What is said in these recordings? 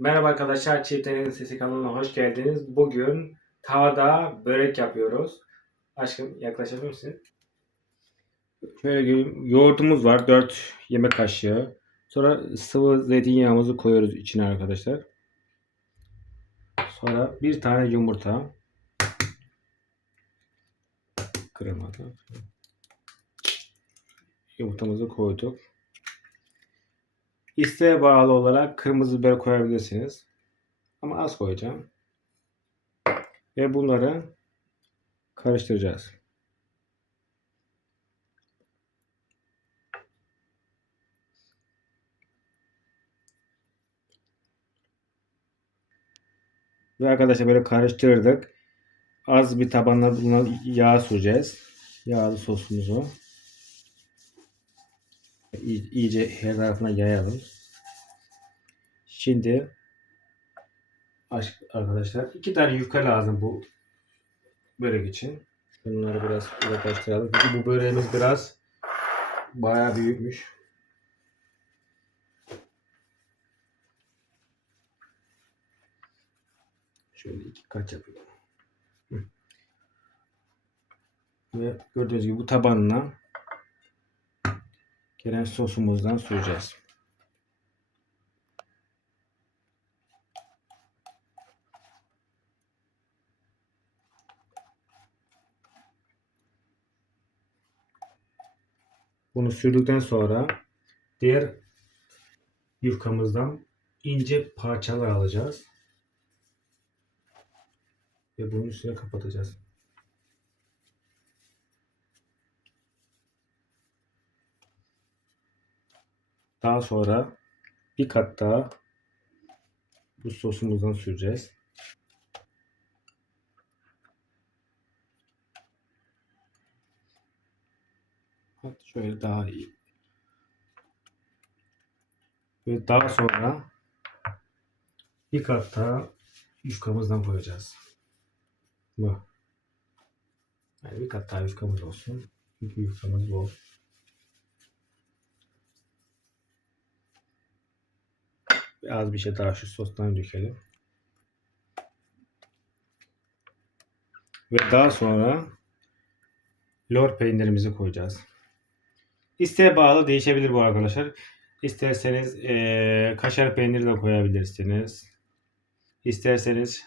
Merhaba arkadaşlar, Çiftlerin Sesi kanalına hoş geldiniz. Bugün tavada börek yapıyoruz. Aşkım yaklaşabilir misin? Şöyle göreyim. Yoğurdumuz var, 4 yemek kaşığı. Sonra sıvı zeytinyağımızı koyuyoruz içine arkadaşlar. Sonra bir tane yumurta. Kırılmadı. Yumurtamızı koyduk. İsteğe bağlı olarak kırmızı biber koyabilirsiniz. Ama az koyacağım. Ve bunları karıştıracağız. Ve arkadaşlar böyle karıştırdık. Az bir tabanla buna yağ süreceğiz. Yağlı sosumuzu. İyi- iyice her tarafına yayalım. Şimdi arkadaşlar iki tane yufka lazım bu börek için. Bunları biraz uzaklaştıralım. Çünkü bu böreğimiz biraz bayağı büyükmüş. Şöyle iki kaç. Hı. Ve gördüğünüz gibi bu tabanına gelen sosumuzdan süreceğiz. Bunu sürdükten sonra diğer yufkamızdan ince parçalar alacağız. Ve bunun üstüne kapatacağız. Daha sonra bir kat daha bu sosumuzdan süreceğiz. Hatta şöyle daha iyi. Ve daha sonra bir kat daha yufkamızdan koyacağız. Bu. Yani bir kat daha yufkamız olsun. Çünkü yufkamız bol. Az bir şey daha şu sostan dökelim. Ve daha sonra lor peynirimizi koyacağız. İsteğe bağlı değişebilir bu arkadaşlar. İsterseniz eee, kaşar peyniri de koyabilirsiniz. İsterseniz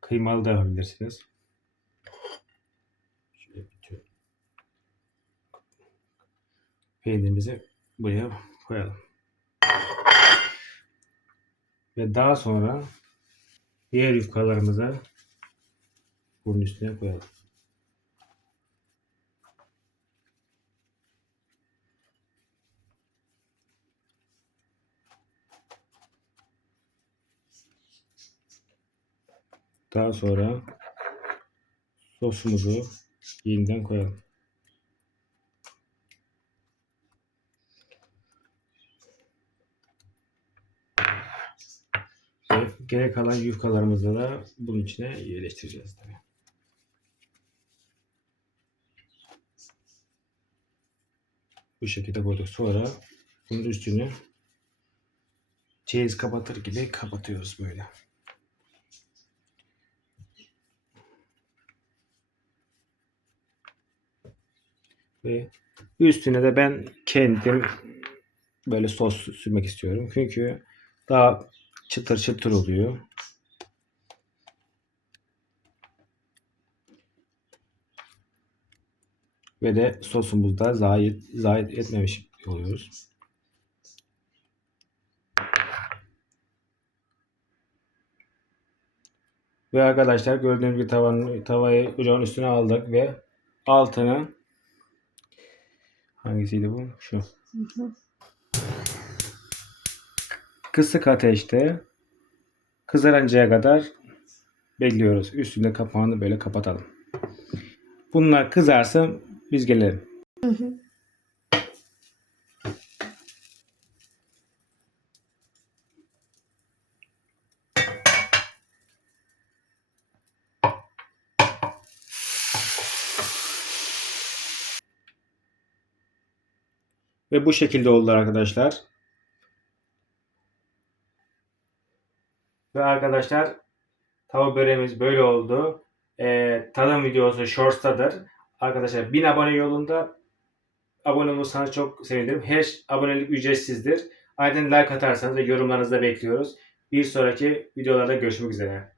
kıymalı da yapabilirsiniz. Peynirimizi buraya koyalım. Ve daha sonra diğer yufkalarımızı bunun üstüne koyalım. Daha sonra sosumuzu yeniden koyalım. Ve gerek kalan yufkalarımızı da bunun içine yerleştireceğiz tabii. Bu şekilde koyduk. Sonra bunun üstünü çeyiz kapatır gibi kapatıyoruz böyle. Ve üstüne de ben kendim böyle sos sürmek istiyorum. Çünkü daha çıtır çıtır oluyor. Ve de sosumuzda zayit, zayit etmemiş oluyoruz. Ve arkadaşlar gördüğünüz gibi tavanın, tavayı ocağın üstüne aldık ve altını hangisiydi bu? Şu. Kısık ateşte kızarıncaya kadar bekliyoruz. Üstünde kapağını böyle kapatalım. Bunlar kızarsın biz gelelim. Ve bu şekilde oldu arkadaşlar. Ve arkadaşlar tava böreğimiz böyle oldu. Ee, tadım videosu Shorts'tadır. Arkadaşlar 1000 abone yolunda abone olursanız çok sevinirim. Her abonelik ücretsizdir. Ayrıca like atarsanız ve yorumlarınızı da bekliyoruz. Bir sonraki videolarda görüşmek üzere.